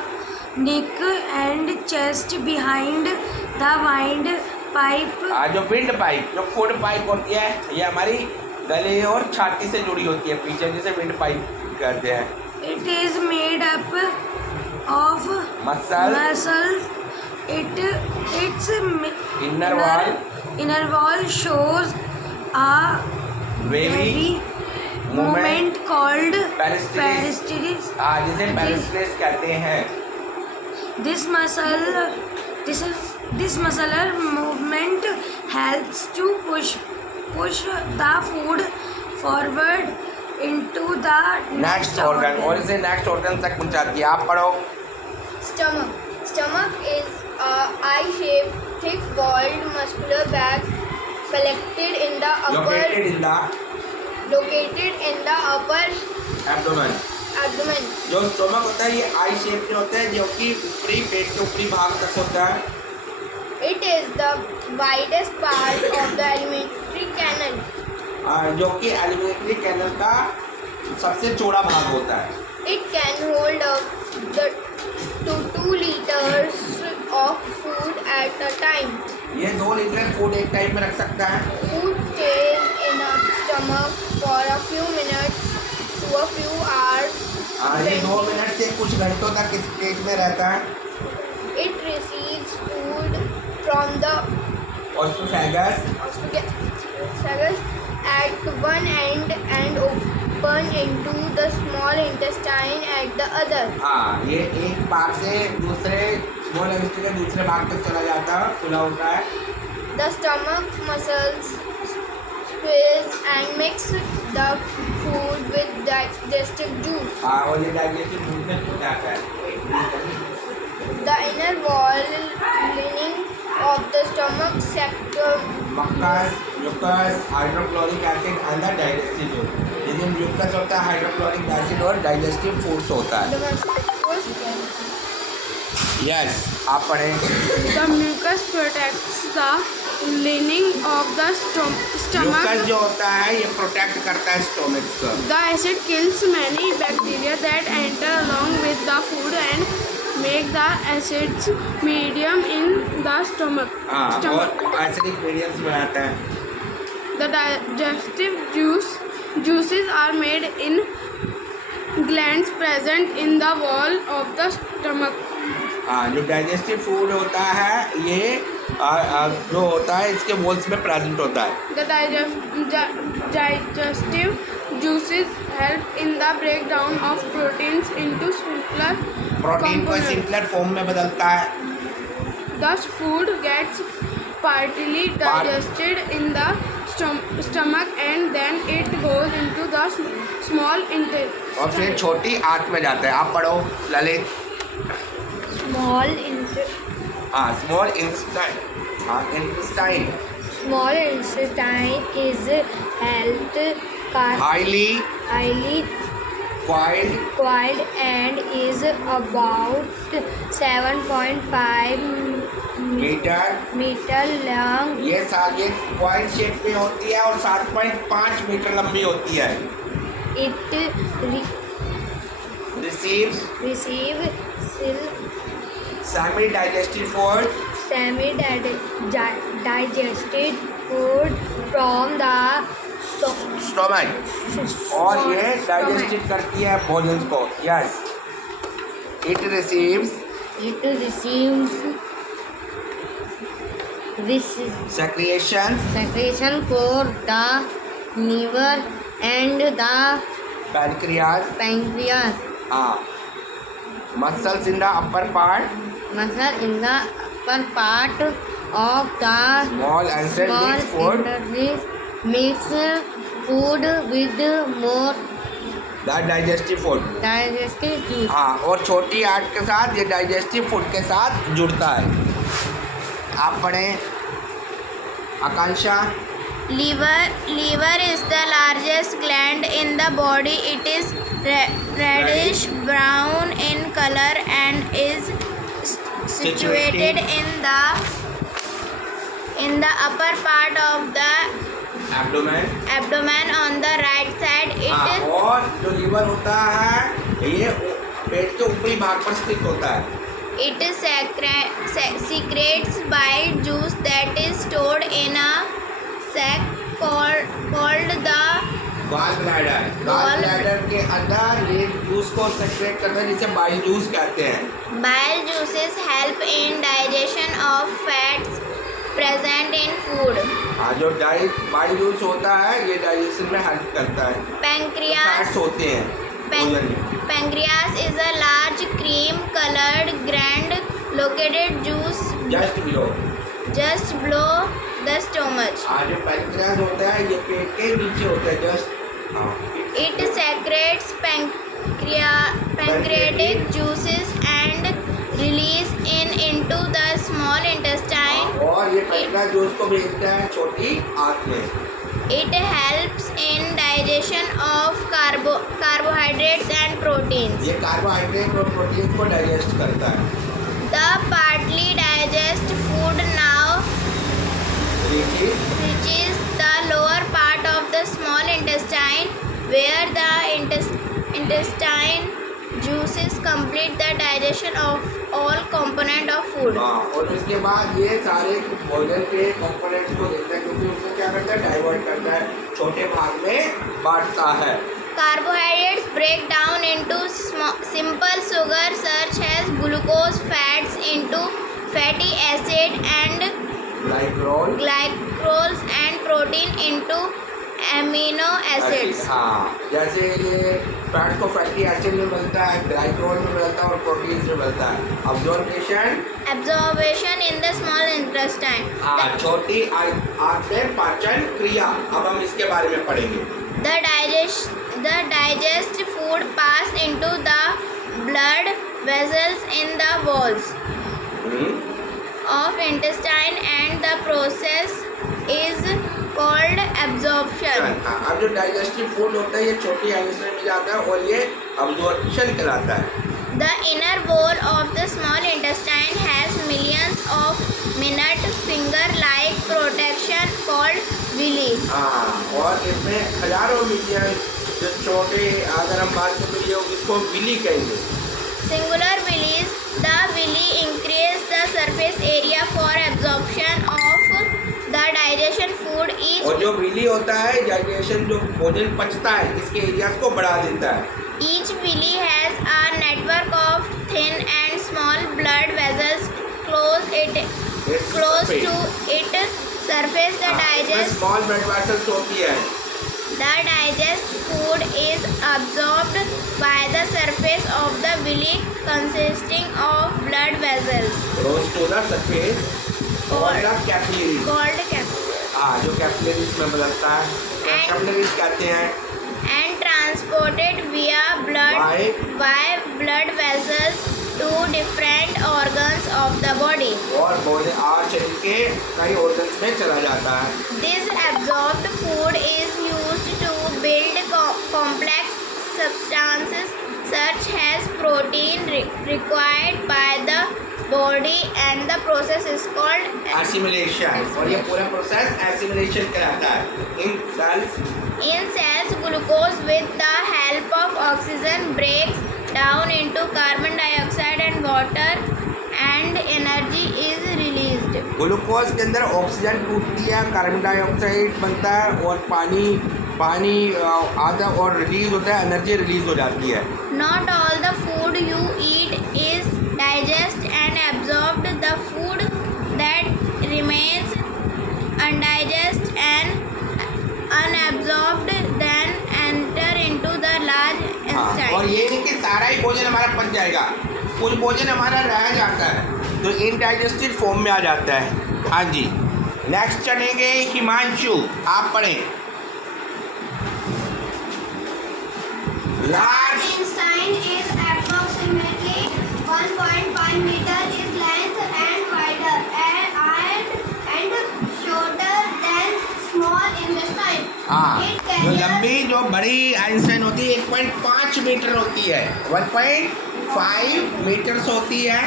neck and chest behind the windpipe. जो विंड पाइप, जो फूड पाइप होती है, ये हमारी गले और छाती से जुड़ी होती है पीछे, जिसे विंड पाइप कहते हैं। It is made up of muscles. Its inner wall shows a wavy movement called पेरिस्टलिस, peristalsis. जिसे पेरिस्टलिस कहते हैं। This muscular movement helps to push the food forward into the next organ, और इसे नेक्स्ट ऑर्गन तक पहुंचाती है। आप पढ़ो। Stomach. Stomach is a eye-shaped, thick-walled muscular bag located in the upper abdomen. abdomen. जो स्टोमक होता है ये आई शेप में होता है, जो कि ऊपरी पेट के ऊपरी भाग तक होता है। It is the widest part of the alimentary canal. जो कि एलिमेंट्री कैनल का सबसे चौड़ा भाग होता है। It can hold up to 2 liters of food at a time. ये 2 लीटर फूड एक टाइम में रख सकता है। Food stays in a stomach for a few minutes to a few hours. ये 2 मिनट से कुछ घंटों तक इस पेट में रहता है। It receives food from the oesophagus esophagus at one end and open into the small intestine at the other. ये एक भाग से दूसरे स्मॉल इंटेस्टाइन के दूसरे भाग तक चला जाता है, खुला होता है। The stomach muscles squeeze and mix the food with digestive juice. और ये डाइजेस्टिव जूस में हो जाता है। The inner wall lining of the stomach mucus, mucus, hydrochloric acid and the digestive juice. जिसमें म्यूकस होता है, हाइड्रोक्लोरिक एसिड और डाइजेस्टिव फूड्स होता है। यस, आप पढ़ें। The mucus protects the lining of the stomach. Mucus जो होता है ये प्रोटेक्ट करता है स्टोमक को। The acid kills many bacteria that enter along with the food and make the acids medium in the stomach. और एसिडिक मीडियम्स में आता है। The digestive juices are made in glands present in the wall of the stomach. जो digestive food होता है ये जो होता है इसके वॉल्स में प्रेजेंट होता है। The digestive juices help in the breakdown of proteins into simpler protein को components. सिंपलर फॉर्म में बदलता है। Thus, food gets partly digested in the stomach and then it goes into the small intestine. और फिर छोटी आंत में जाता है। आप पढ़ो Lalit. Small small intestine. small intestine is held highly coiled and is about 7.5 meter long. ये कॉइल शेप में होती है और 7.5 मीटर लंबी होती है। It receives semi-digested food from the stomach और ये डाइजेस्टेड करती है भोजन को। Yes, it receives secretion for the liver and the pancreas pancreas. Muscles in the upper part muscle in the upper part of the small एंसेल small meets food intestine mix food with more the digestive food. digestive juice. हाँ, और छोटी आंत के साथ ये digestive food के साथ जुड़ता है। आप पढ़ें आकांक्षा। Liver is the largest gland in the body. It is reddish brown in color and is situated in the upper part of the abdomen on the right side. हाँ, और जो लीवर होता है ये पेट के ऊपरी भाग पर स्थित होता है। It secretes bile juice that is stored in a sac called the gall bladder. Gall bladder के अंदर ये जूस को सेक्रेट करता है जिसे बाइल जूस कहते हैं। bile juices help in digestion of fats present in food. हाँ, जो बाइल जूस होता है ये डाइजेशन में हेल्प करता है। फैट्स होते हैं भोजन में। Pancreas is a large cream-colored gland located just below the stomach. जो पैंक्रियास होता है ये पेट के नीचे होता है just. It secretes pancreatic juices and release into the small intestine. और ये पैंक्रियास जूस को भेजता है छोटी आंत में। It helps in digestion of carbohydrates and proteins. ये कार्बोहाइड्रेट और प्रोटीन को डाइजेस्ट करता है। The partly digest food now reaches the lower part of the small intestine, where the intestine juices complete the digestion of all component of food. हाँ, और उसके बाद ये सारे भोजन के कंपोनेंट्स को देखता है क्योंकि उसको क्या करता है डाइवर्ट करता है, छोटे भाग में बांटता है। Carbohydrates break down into simple sugar such as glucose, fats into fatty acid and glycols and protein into amino acids. हाँ, जैसे ये फैट को फैटी एसिड में मिलता है, ग्लाइकोल में मिलता है और प्रोटीन में मिलता है। Absorption in the small intestine. हाँ, छोटी आंत में पाचन क्रिया। अब हम इसके बारे में पढ़ेंगे। The digest food pass into the blood vessels in the walls of intestine and the process is called absorption. अब जो डाइजेस्टिव फूड होता है ये छोटी आंत में जाता है और ये अब्जॉर्प्शन कहलाता है। The inner wall of the small intestine has millions of minute finger-like protection called villi. हाँ, और इसमें हजारों मिलियन जो छोटे अगर हम बात करें ये इसको विली कहेंगे। Singular villis. The villi increase the surface area for absorption of the digestion food. और जो विली होता है डाइजेशन जो भोजन पचता है इसके एरियाज को बढ़ा देता है। Each villi has a network of thin and small blood vessels close to its surface. Small blood vessels होती है। The digest food is absorbed by the surface of the villi consisting of blood vessels Goes to the surface called the capillaries. called capillaries हाँ, जो capillaries में बदलता है capillaries कहते हैं। and transported via blood by blood vessels to different organs of the body. और शरीर के कई ऑर्गन्स में चला जाता है। This absorbed food is used to build complex substances such as protein required by the body and the process is called assimilation। और ये पूरा प्रोसेस एसिमिलेशन कहलाता है। In cells, glucose with the help of oxygen breaks down into carbon dioxide and water and energy is released. Glucose के अंदर oxygen टूटती है, carbon dioxide बनता है और पानी आधा और रिलीज होता है, एनर्जी रिलीज हो जाती है। Not all the food you eat is digested and absorbed. The food that remains undigested and unabsorbed then enter into the large intestine. और और ये नहीं कि सारा ही भोजन हमारा पच जाएगा, कुछ भोजन हमारा रह जाता है तो इनडाइजेस्टेड फॉर्म में आ जाता है। हाँ जी, नेक्स्ट चलेंगे हिमांशु, आप पढ़ें। Large intestine is approximately 1.5 meter in length and wider and shorter than small intestine. हाँ, It जो carries लंबी जो बड़ी आइंस्टाइन होती है 1.5 मीटर होती है, 1.5 मीटर्स होती है।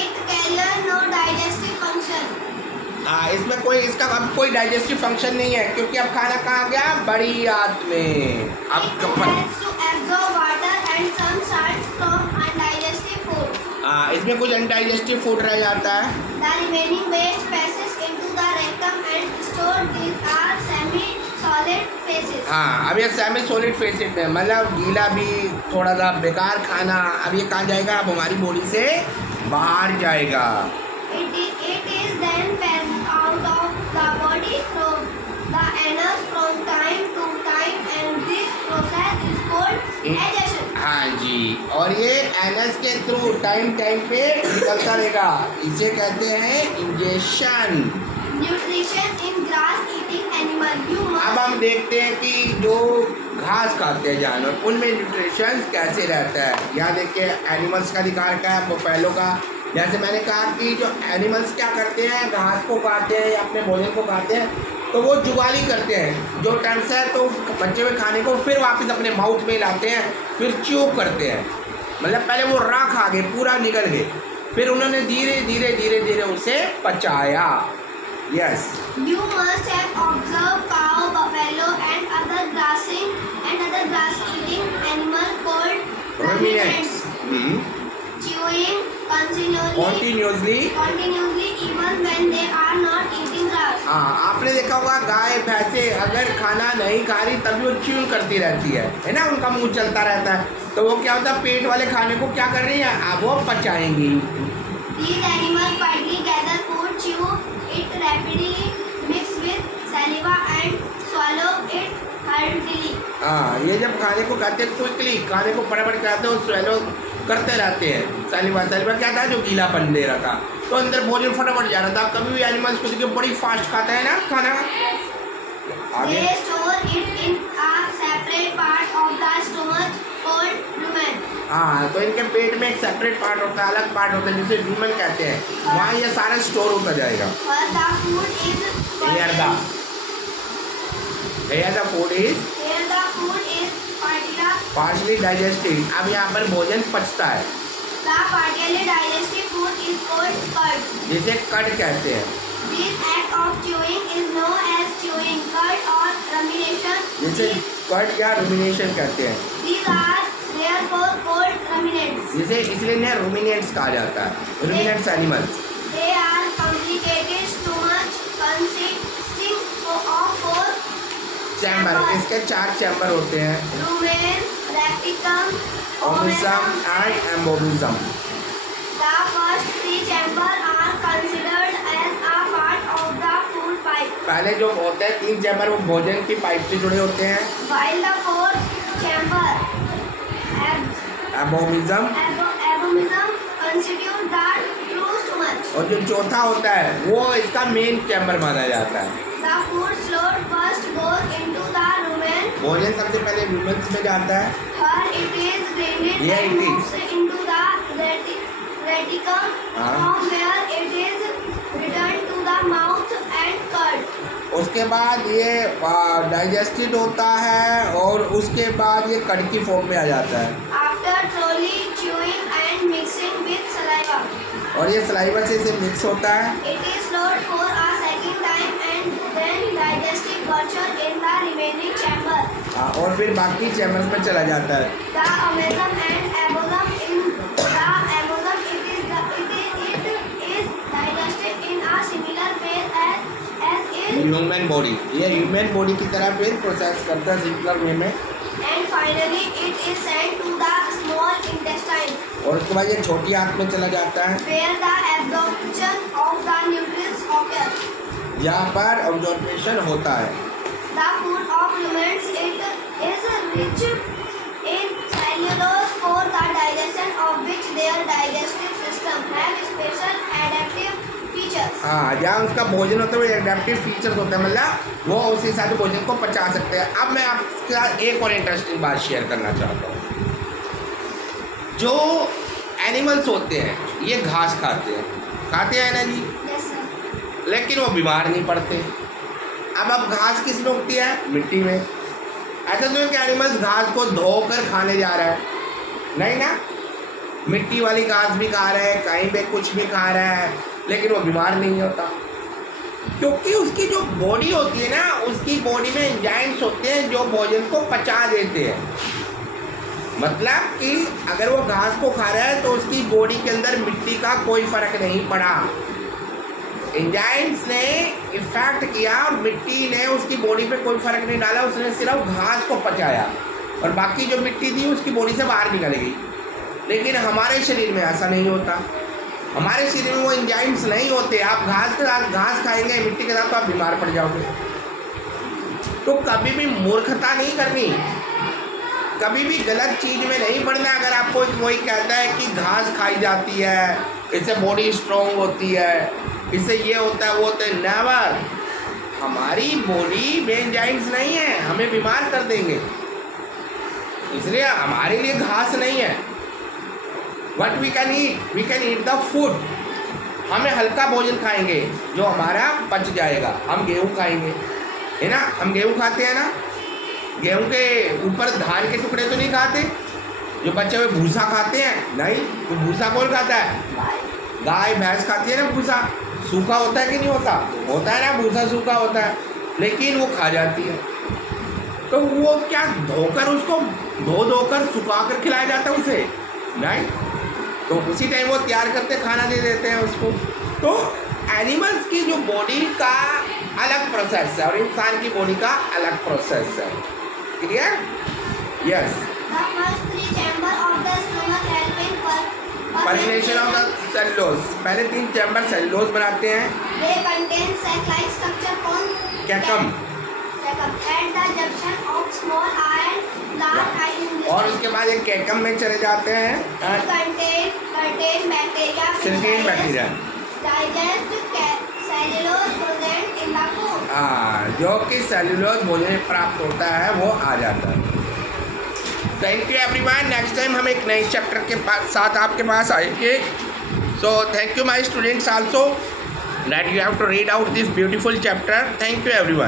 it carries no digestive function. हाँ, इसमें कोई इसका अब कोई डाइजेस्टिव फंक्शन नहीं है क्योंकि अब खाना कहाँ गया, बड़ी आंत में। अब It helps to absorb water and some salts from undigested food. हाँ, इसमें कुछ अनडाइजेस्टिव फूड रह जाता है। The remaining waste passes into the rectum and stored. These are semi-solid phases. हाँ, अब ये सेमी सॉलिड फेसिड में मतलब गीला भी थोड़ा सा बेकार खाना, अब ये कहाँ जाएगा, अब हमारी बॉडी से बाहर जाएगा। It is then passed out of the body from the anus from time to time, and this process is called digestion. हाँ जी, और ये एनस के थ्रू टाइम पे निकलता रहेगा, इसे कहते हैं injection. Nutrition in grass-eating animal. You अब must हम देखते हैं कि जो घास खाते हैं जानवर, उनमें न्यूट्रिशन कैसे रहता है। यहाँ देखिए एनिमल्स का दिखा रखा है, बफेलो का। जैसे मैंने कहा कि जो एनिमल्स क्या करते हैं, घास को खाते हैं या अपने भोजन को खाते हैं तो वो जुगाली करते हैं, जो टाइम से है तो बचे हुए खाने को फिर वापस अपने माउथ में लाते हैं, फिर च्यू करते हैं। मतलब पहले वो रॉ खा गए, पूरा निकल गए, फिर उन्होंने धीरे धीरे उसे पचाया। Yes, You must have observed cow, buffalo, and other grass-eating animal called ruminants chewing continuously even when they are not eating grass. हाँ, आपने देखा होगा गाय भैंसे अगर खाना नहीं खा रही तभी वो च्यूइंग करती रहती है ना, उनका मुंह चलता रहता है, तो वो क्या होता है, पेट वाले खाने को क्या कर रही है, अब वो पचाएंगी। These animals quietly gather food, chew it rapidly, mix with saliva and swallow it hurriedly. हाँ, ये जब खाने को खाते हैं क्विकली, खाने को फटाफट खाते हैं और स्वेलो करते रहते हैं। सैलिवा क्या था, जो गीलापन दे रहा था, तो अंदर भोजन फटाफट जा रहा था। कभी भी एनिमल्स को देखिए बड़ी फास्ट खाता है ना खाना। आगे They store it in a separate part of the stomach called rumen. हाँ, तो इनके पेट में एक सेपरेट पार्ट होता है, अलग पार्ट होता है जिसे रूमेन कहते हैं, वहाँ ये सारा स्टोर होता जाएगा। Where the food is Here the food is partially digested। अब यहाँ पर भोजन पचता है, the partially digested food is called curd. जिसे कट कहते हैं। This act of chewing is known as chewing, curd or rumination. जिसे कट या रुमिनेशन कहते हैं, These are therefore called ruminants. जिसे इसलिए इन्हें रुमिनेंट्स कहा जाता है, ruminants animals. They are complicated stomach consisting of four chamber, इसके 4 चैम्बर होते हैं, rumen, rectum, omasum and abomasum. The first 3 chambers are considered as a part of the food pipe, पहले जो होते हैं 3 चैम्बर वो भोजन की पाइप से जुड़े होते हैं, while the fourth chamber, एम्बोमिसम, abomism, constitute the true stomach. और जो चौथा होता है वो इसका मेन चैम्बर माना जाता है। The food slowed first goes into the rumen, भोजन सबसे पहले रूमेंस में जाता है, where it is drained Yeah, and it is. moves into the reticum, from where it is returned to the mouth and curd. उसके बाद ये डाइजेस्टेड होता है और उसके बाद ये कट की फॉर्म में आ जाता है, After thoroughly chewing and mixing with saliva, और ये सलाइवा से इसे मिक्स होता है। it is slowed for a second time and then digested virtual in the remaining chamber. और फिर बाकी चैम्बर्स में चला जाता है। The amalgam and abomasum in the amalgam it is digested in a similar way as in human body, ये human body की तरह फिर प्रोसेस करता है सिंपलर वे में, and finally it is sent to the small intestine और उसके बाद ये छोटी आंत में चला जाता है, where the absorption of the nutrients occurs. यहाँ पर ऑब्जॉर्प्शन होता है। The food of ruminants it is rich in the digestion of which their digestive system have special adaptive features. हाँ, जहाँ उसका भोजन होता है वो एडेप्टिव फीचर्स होते हैं, मतलब वो उसी हिसाब से भोजन को पचा सकते हैं। अब मैं आपके साथ एक और इंटरेस्टिंग बात शेयर करना चाहता हूँ। जो एनिमल्स होते हैं ये घास खाते हैं ना जी, Yes, sir. लेकिन वो बीमार नहीं पड़ते। अब घास किस में उगती है? मिट्टी में। ऐसा तो है कि एनिमल्स घास को धोकर खाने जा रहा है, नहीं ना, मिट्टी वाली घास भी खा रहा है, कहीं पे कुछ भी खा रहा है, लेकिन वो बीमार नहीं होता, क्योंकि उसकी जो बॉडी होती है ना, उसकी बॉडी में एंजाइम्स होते हैं जो भोजन को पचा देते हैं। मतलब कि अगर वो घास को खा रहा है तो उसकी बॉडी के अंदर मिट्टी का कोई फर्क नहीं पड़ा, एंजाइम्स ने इफेक्ट किया और मिट्टी ने उसकी बॉडी पे कोई फर्क नहीं डाला, उसने सिर्फ घास को पचाया और बाकी जो मिट्टी थी उसकी बॉडी से बाहर निकल गई। लेकिन हमारे शरीर में ऐसा नहीं होता, हमारे शरीर में वो एंजाइम्स नहीं होते। आप घास के साथ घास खाएंगे मिट्टी के साथ तो आप बीमार पड़ जाओगे। तो कभी भी मूर्खता नहीं करनी, कभी भी गलत चीज़ में नहीं पड़ना। अगर आपको कोई कहता है कि घास खाई जाती है, इससे बॉडी स्ट्रॉन्ग होती है, इससे ये होता है वो होता है, नेवर। हमारी बॉडी में एंजाइम्स नहीं है, हमें बीमार कर देंगे, इसलिए हमारे लिए घास नहीं है। What we can eat the food। हमें हल्का भोजन खाएंगे जो हमारा पच जाएगा। हम गेहूँ खाएंगे, है ना, हम गेहूँ खाते हैं ना, गेहूँ के ऊपर धान के टुकड़े तो नहीं खाते, जो बच्चे हुए भूसा खाते हैं, नहीं। तो भूसा कौन खाता है? गाय भैंस खाती है ना भूसा। सूखा होता है कि नहीं होता? होता है ना, भूसा सूखा होता है, लेकिन वो खा जाती है। तो वो क्या धोकर उसको धोकर सुखा कर खिलाया जाता है उसे? नहीं। तो उसी टाइम वो तैयार करते खाना दे देते हैं उसको। तो एनिमल्स की जो बॉडी का अलग प्रोसेस है और इंसान की बॉडी का अलग प्रोसेस है। Clear? Yes. The first three chambers of the stomach help in fermentation of the cellulose. पहले 3 चैम्बर सेलुलोज बनाते हैं। They contain sac-like structure called caecum. at the junction of small and large eye और उसके बाद एक caecum में चले जाते हैं contain bacteria सिल्किन bacteria, digest cellulose present in the food। जो कि सेलुलोज भोजन में प्राप्त होता है वो आ जाता है। Thank you everyone. Next time हम एक नए चैप्टर के साथ आपके पास आएंगे। So thank you my students also that you have to read out this beautiful chapter. Thank you everyone.